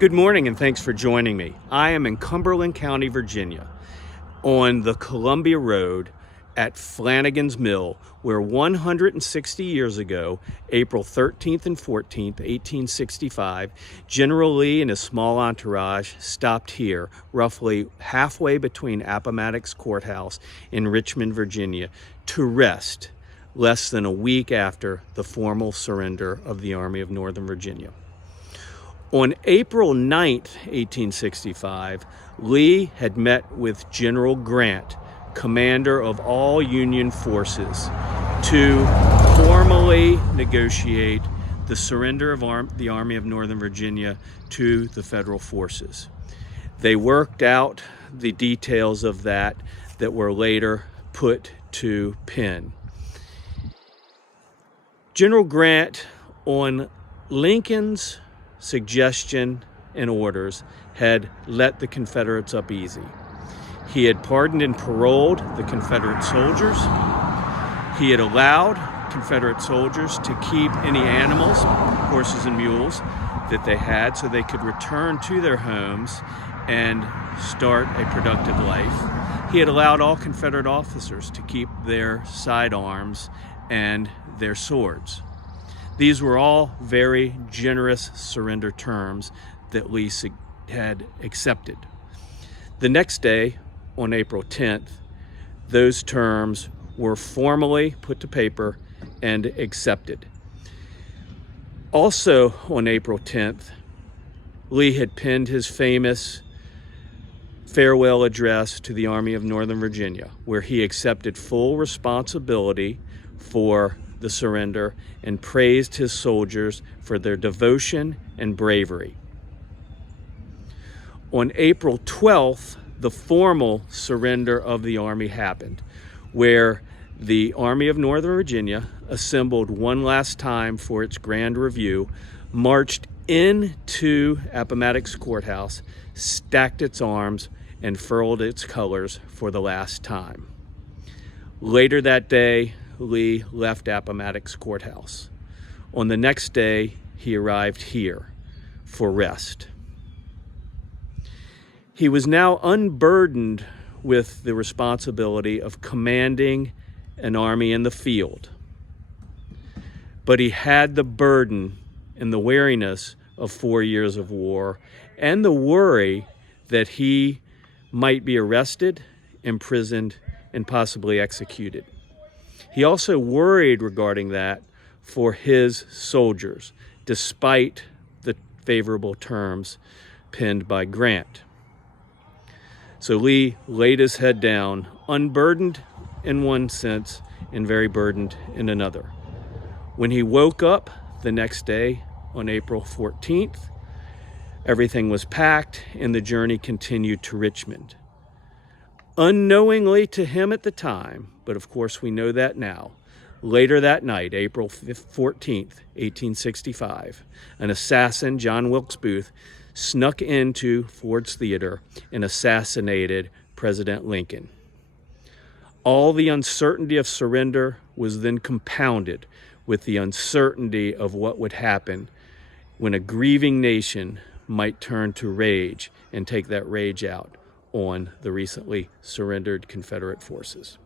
Good morning and thanks for joining me. I am in Cumberland County, Virginia, on the Columbia Road at Flanagan's Mill, where 160 years ago, April 13th and 14th, 1865, General Lee and his small entourage stopped here, roughly halfway between Appomattox Courthouse in Richmond, Virginia, to rest less than a week after the formal surrender of the Army of Northern Virginia. On April 9th, 1865, Lee had met with General Grant, commander of all Union forces, to formally negotiate the surrender of the Army of Northern Virginia to the federal forces. They worked out the details of that were later put to pen. General Grant, on Lincoln's suggestion and orders, had let the Confederates up easy. He had pardoned and paroled the Confederate soldiers. He had allowed Confederate soldiers to keep any animals, horses and mules, that they had so they could return to their homes and start a productive life. He had allowed all Confederate officers to keep their sidearms and their swords. These were all very generous surrender terms that Lee had accepted. The next day, on April 10th, those terms were formally put to paper and accepted. Also on April 10th, Lee had penned his famous farewell address to the Army of Northern Virginia, where he accepted full responsibility for the surrender and praised his soldiers for their devotion and bravery. On April 12th, the formal surrender of the Army happened, where the Army of Northern Virginia assembled one last time for its grand review, marched into Appomattox Courthouse, stacked its arms, and furled its colors for the last time. Later that day, Lee left Appomattox Courthouse. On the next day, he arrived here for rest. He was now unburdened with the responsibility of commanding an army in the field, but he had the burden and the weariness of 4 years of war and the worry that he might be arrested, imprisoned, and possibly executed. He also worried regarding that for his soldiers, despite the favorable terms penned by Grant. So Lee laid his head down, unburdened in one sense and very burdened in another. When he woke up the next day on April 14th, everything was packed and the journey continued to Richmond. Unknowingly to him at the time, but of course we know that now, later that night, April 14th, 1865, an assassin, John Wilkes Booth, snuck into Ford's Theater and assassinated President Lincoln. All the uncertainty of surrender was then compounded with the uncertainty of what would happen when a grieving nation might turn to rage and take that rage out on the recently surrendered Confederate forces.